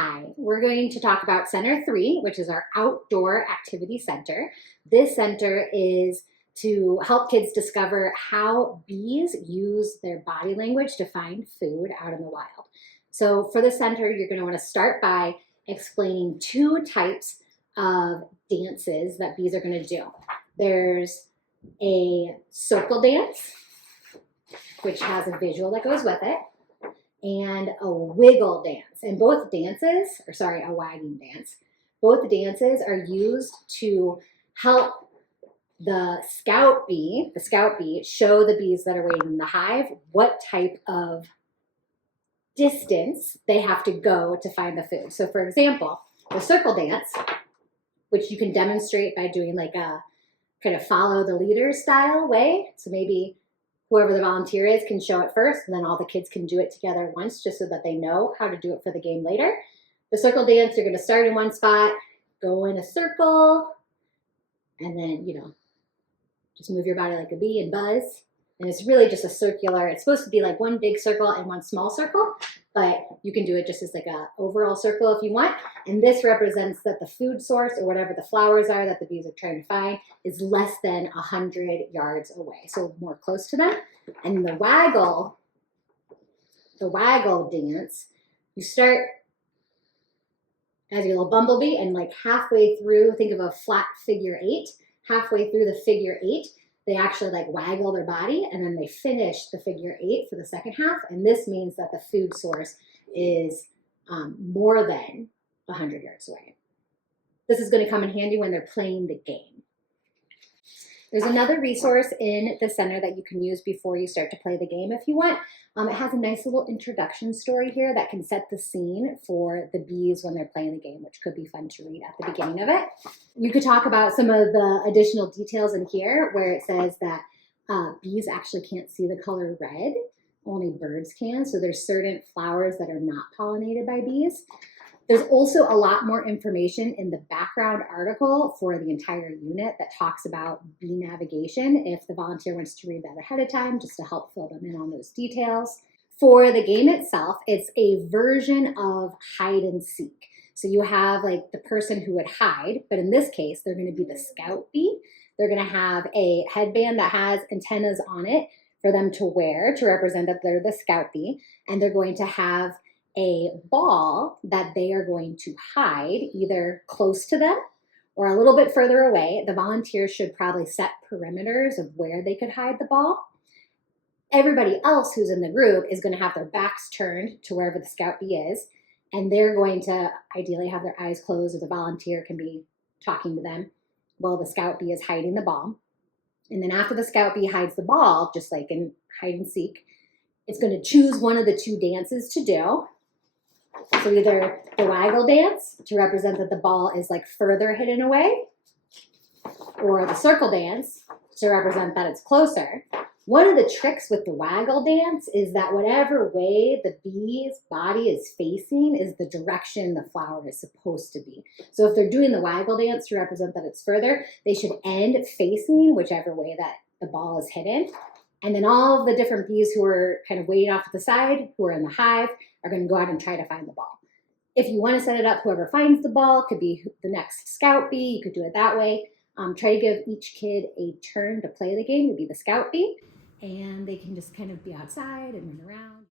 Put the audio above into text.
Hi, we're going to talk about Center 3, which is our outdoor activity center. This center is to help kids discover how bees use their body language to find food out in the wild. So for the center, you're going to want to start by explaining two types of dances that bees are going to do. There's a circle dance, which has a visual that goes with it, and a wiggle dance. And both dances, a wagging dance, both dances are used to help the scout bee show the bees that are waiting in the hive what type of distance they have to go to find the food. So for example, the circle dance, which you can demonstrate by doing like a kind of follow the leader style way. So maybe whoever the volunteer is can show it first, and then all the kids can do it together at once just so that they know how to do it for the game later. The circle dance, you're going to start in one spot, go in a circle, and then, just move your body like a bee and buzz. And it's really just a circular, it's supposed to be like one big circle and one small circle, but you can do it just as like a overall circle if you want. And this represents that the food source or whatever the flowers are that the bees are trying to find is less than 100 yards away, so more close to them. And the waggle dance, you start as your little bumblebee and like halfway through, think of a flat figure 8, halfway through the figure 8, they actually like waggle their body and then they finish the figure 8 for the second half. And this means that the food source is more than 100 yards away. This is going to come in handy when they're playing the game. There's another resource in the center that you can use before you start to play the game if you want. It has a nice little introduction story here that can set the scene for the bees when they're playing the game, which could be fun to read at the beginning of it. You could talk about some of the additional details in here where it says that bees actually can't see the color red. Only birds can. So there's certain flowers that are not pollinated by bees. There's also a lot more information in the background article for the entire unit that talks about bee navigation if the volunteer wants to read that ahead of time, just to help fill them in on those details. For the game itself, it's a version of hide and seek. So you have like the person who would hide, but in this case, they're going to be the scout bee. They're going to have a headband that has antennas on it for them to wear to represent that they're the scout bee, and they're going to have a ball that they are going to hide either close to them or a little bit further away. The volunteers should probably set perimeters of where they could hide the ball. Everybody else who's in the group is going to have their backs turned to wherever the scout bee is, and they're going to ideally have their eyes closed, or the volunteer can be talking to them while the scout bee is hiding the ball. And then after the scout bee hides the ball, just like in hide and seek, it's going to choose one of the two dances to do. So either the waggle dance to represent that the ball is like further hidden away, or the circle dance to represent that it's closer. One of the tricks with the waggle dance is that whatever way the bee's body is facing is the direction the flower is supposed to be. So if they're doing the waggle dance to represent that it's further, they should end facing whichever way that the ball is hidden. And then all of the different bees who are kind of waiting off to the side, who are in the hive, are going to go out and try to find the ball. If you want to set it up, whoever finds the ball could be the next scout bee. You could do it that way. Try to give each kid a turn to play the game to be the scout bee, and they can just kind of be outside and run around.